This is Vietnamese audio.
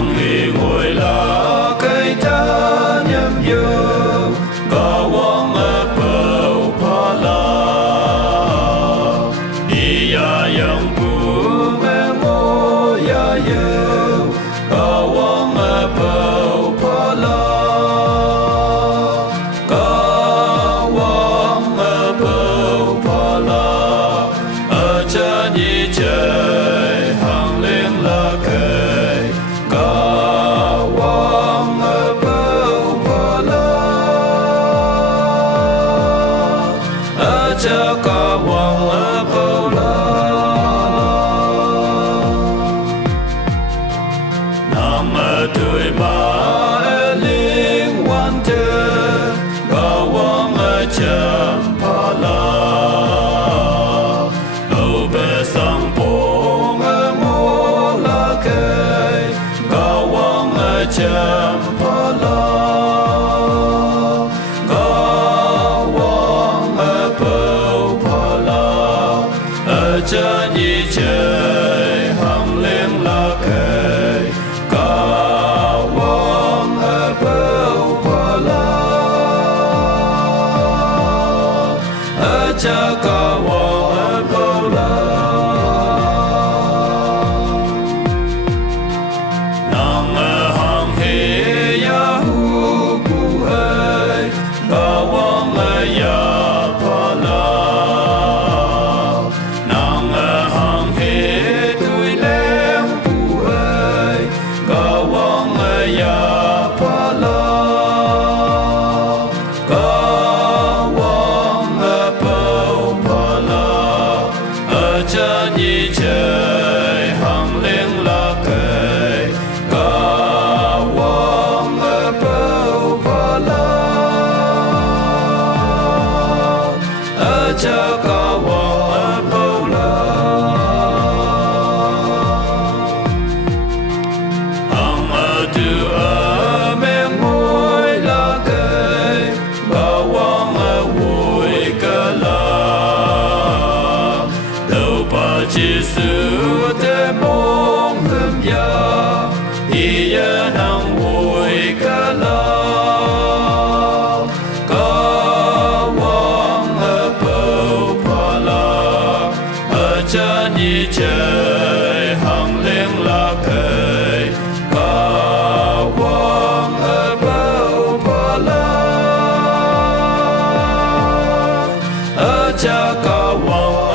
hằng hi ngồi là cây ta nhâm yêu Kahwange bầu Phalak Iya yang bumeng mo ya yêu Kahwange bầu Phalak Kahwange bầu Phalak ở trên nhị trời hàng liên là cây Kahwange bầu Phalak ở trên Kahwange bầu Nam tuổi mà liên quan thế Kahwange chấm Phalak đâu về sang phố ngô là cây Kahwange chấm Phalak Kahwange bầu Phalak ở trên nhị trời hàng liên là cây Kahwange bầu Phalak ở trên Kahwange bầu nàng hằng hi yahu bu ơi Kahwange ya Phalak nàng hằng hi tuổi lem bu ơi Kahwange ya Phalak Kahwange bầu Phalak ở trên nhị trời hàng liên là cây Kahwange bầu Phalak ở trên Kahwange bầu hằng từ ở men ngôi là cây Kahwange vui cả làng đâu ba chỉ sự thế mong hâm ya iya nang vui cả làng Kahwange bầu Phalak ở trên nhị trời hàng liên là cây Kahwange bầu Phalak ở trên Kahwange